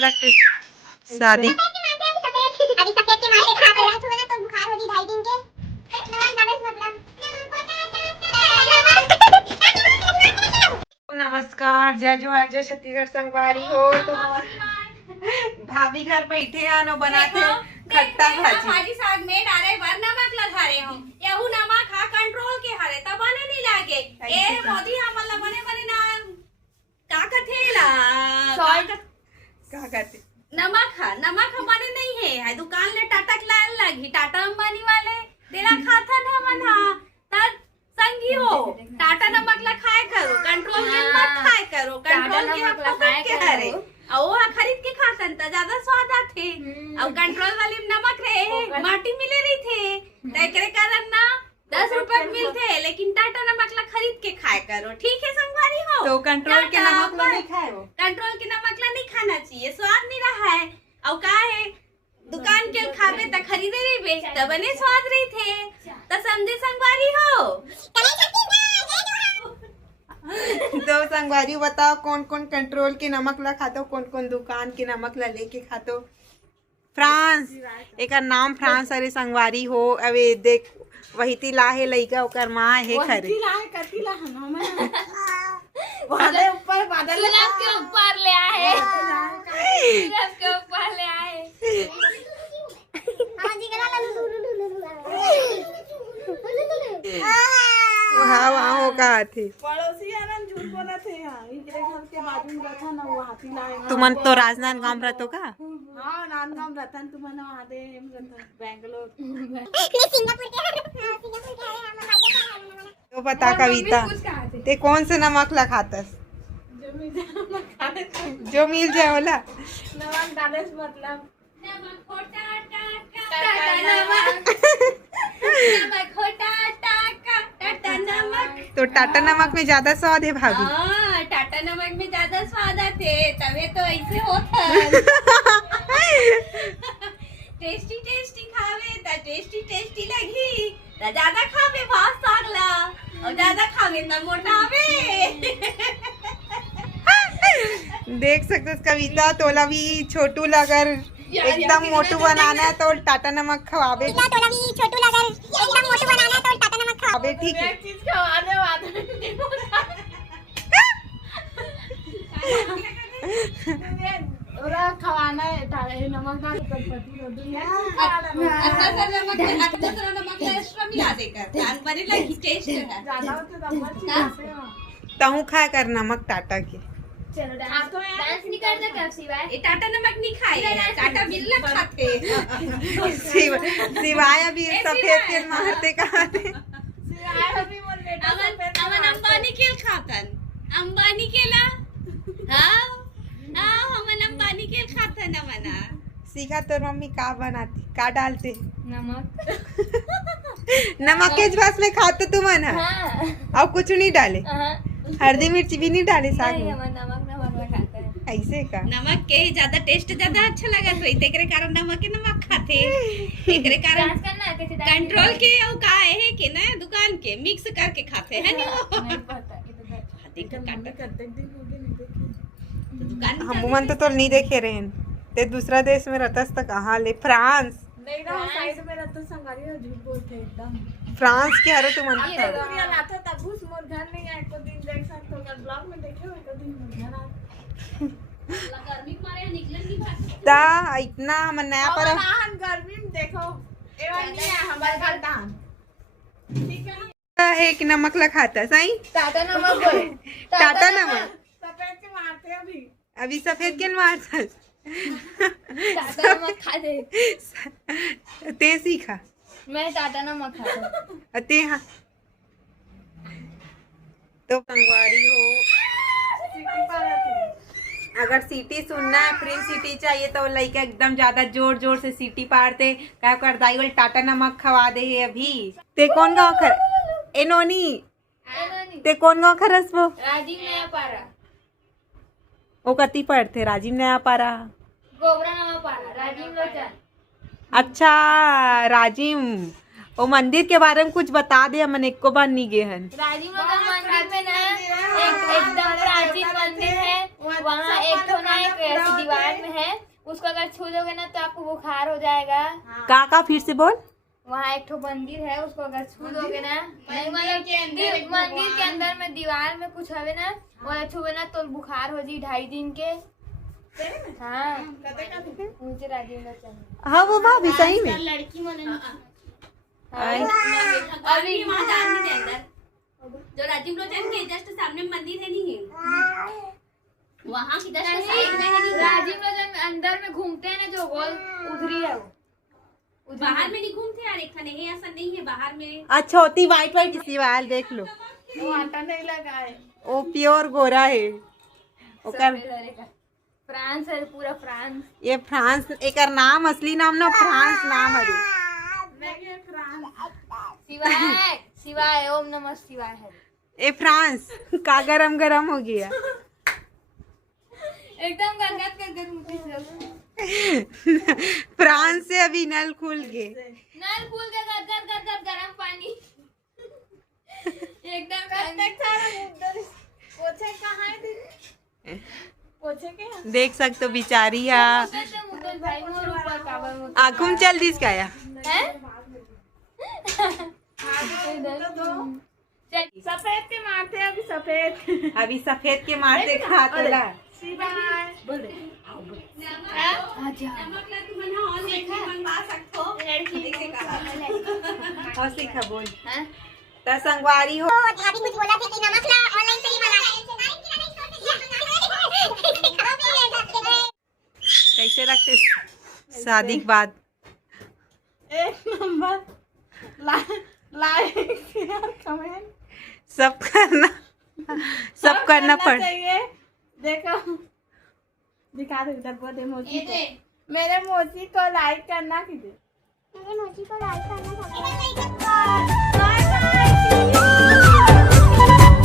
रखते शादी। नमस्कार, जय जोहार, जय छत्तीसगढ़ संगवारी हो। तो भाभी घर बैठे आनो बनाते खट्टा भाजी साग में डारे बर नमक लधारे हो यहू नमक हा कंट्रोल के हरे तब बने नहीं लागे ए मोदी हमन ला बने बने ना का कथेला का कहते नमक हा बने नहीं है दुकान ले टाटा लाल लगी टाटा अंबानी वाले तेरा खाता ना मन हा तब संगी हो टाटा नमक ला खाए करो कंट्रोल के मत खाए करो कंट्रोल के हम खाए के हरे वो खरीद के खातन त ज्यादा स्वाद आथे और कंट्रोल वाली नमक रहे माटी मिले रही थे तेकरे कारण ना 10 रुपए मिलते लेकिन टाटा नमक ला खरीद के खाए करो ठीक है संगवारी हो। तो कंट्रोल के नमक ला नहीं खाए हो कंट्रोल के नमक ला नहीं खाना चाहिए स्वाद नहीं रहा है और का है दुकान के खावे त खरीदे रही बेच त बने स्वाद रही थे त समझे संगवारी हो। तो संगवारी बताओ कौन कौन कंट्रोल के नमक ला खातो कौन कौन दुकान के नमक ला लेके खातो। फ्रांस एक नाम फ्रांस अरे संगवारी हो अवे देख वही ती लाहे लइका ओकर माँ है खरे बादल के ऊपर ले आए के ऊपर ले आए हाँ वहाँ का थे पड़ोसी आनंद झूठ बोला थे इनके घर के बाजू में रखा ना वो हाथी लाए तुमन तो राजनांदगांव रहतो का। हाँ नांदगांव रतन तुमने वहाँ दे रतन बेंगलोर तो बता कविता ते कौन से नमक ला खातस जो मिल जाए बोला नमक डाले मतलब नमक खोटा टाटा नमक खोटा टाटा नमक तो टाटा नमक में ज्यादा स्वाद है भाभी। हाँ टाटा नमक में ज्यादा स्वाद आते तवे तो ऐसे होता टेस्टी टेस्टी खावे त टेस्टी टेस्टी लगी त ज्यादा खावे भात सागला और ज्यादा खावे त मोटावे। देख सकते कविता तोला भी छोटू अगर एकदम मोटू बनाना है तो टाटा नमक खवावे खवावे ठीक है। एक चीज खवाने वाले खवाना है नमक डाल नमक एक्स्ट्रा मिला देकर ध्यान बने लगी टेस्ट ज्यादा होते तहु खा कर नमक टाटा के चलो डांस नहीं करते कब सिवाय ये टाटा नमक नहीं खाए टाटा बिल्ला खाते सिवाय अभी सफेद तेल मारते खाते अमन अंबानी के खातन अंबानी केला हाँ हाँ हमन अंबानी के खातन अमना सीखा तो मम्मी का बनाती का डालते नमक नमक के बस में खाते तुम ना और कुछ नहीं डाले हल्दी मिर्ची भी नहीं डाले साग में नमक ऐसे का नमक के ज्यादा टेस्ट ज्यादा अच्छा लगा तो तेरे कारण नमक खाते तेरे कारण कंट्रोल के और का है के ना दुकान के मिक्स करके खाते हैं नहीं दुकान हम मन तो नहीं देखे रहे ते दूसरा देश में रहतस तो कहाँ ले फ्रांस नहीं ना साइड में रहता संगारी और झूठ बोलते एकदम फ्रांस के हरे तुम दुनिया लाता तब उस मोर घर नहीं आए को दिन देख सकते हो कल ब्लॉग में देखे हो एक दिन मोर घर आ गर्मी मारे निकलन नहीं पाते ता इतना हम नया पर नाहन गर्मी में देखो एवं नहीं है हमारे घर दान ठीक है है कि नमक ला खाता सही टाटा नमक बोले टाटा नमक सफेद के मारते अभी अभी सफेद के मारता टाटा नमक खा दे ते सीखा मैं टाटा नमक खाता अते हाँ तो संगवारी हो अगर सीटी सुनना है प्रिंट सीटी चाहिए तो लड़का एकदम ज्यादा जोर जोर से सीटी पारते क्या कर दाई बोल टाटा नमक खवा दे है अभी ते कौन गाँव खर एनोनी ते कौन गाँव खरस वो राजीव नया पारा वो कति पढ़ते राजीव नया पारा गोबरा नवा पारा राजीव लोचन अच्छा राजीव वो मंदिर के बारे में कुछ बता दे, हम एक को बार नहीं गए हन। राजीव नगर मंदिर में ना एकदम प्राचीन मंदिर है। वहाँ एक तो ना एक ऐसी दीवार में है, उसको अगर छू लोगे ना तो आपको बुखार हो जाएगा। का फिर से बोल। वहाँ एक तो मंदिर है, उसको अगर छू लोगे ना, नहीं मतलब मंदिर के अंदर में दीवार में कुछ हवे ना, वो छूवे ना तो बुखार हो जी 2.5 दिन के। हाँ मुझे राजीव नगर हाँ वो भाभी सही में लड़की मन अभी वहाँ जाने दे अंदर, जो राजीव लोचन के जस्ट सामने मंदिर है नहीं है, वहाँ की जस्ट साइड में है नहीं। राजीव नगर में अंदर में घूमते हैं ना जो गोल उधरी है वो। बाहर में नहीं घूमते यार, एक नहीं है, ऐसा नहीं है बाहर में। अच्छा होती व्हाइट व्हाइट दीवार देख लो, वो आटा नहीं लगा है। वो प्योर गोरा है। ओकर फ्रांस है, पूरा फ्रांस। ये फ्रांस एक नाम असली नाम ना फ्रांस नाम है। नहीं फ्रांस शिवाय शिवाय ओम नमः शिवाय है। ए फ्रांस का गरम गरम हो गया। एकदम गदगद कर मुझे फ्रांस से अभी नल खुल गए। नल खुल के गदगद गरम पानी एकदम पोछे कहाँ है दीदी? पोछे के देख सकते हो बिचारी है। भाई मोर ऊपर काबा में आँखों चल दिस का या सफेद के मारते हैं अभी सफेद। अभी सफेद के मारते खातला। बोल दे और सीखा बोल तो संगवारी हो। भाभी कुछ बोला थे कि नमक ला ऑनलाइन से ही मंगाए। कैसे रखते शादी के बाद? एक नंबर लाइक शेयर कमेंट सब करना पड़। चाहिए। देखो दिखा दो इधर बोले मोची को, मेरे मोची को लाइक करना कीजिए। मेरे मोची को लाइक करना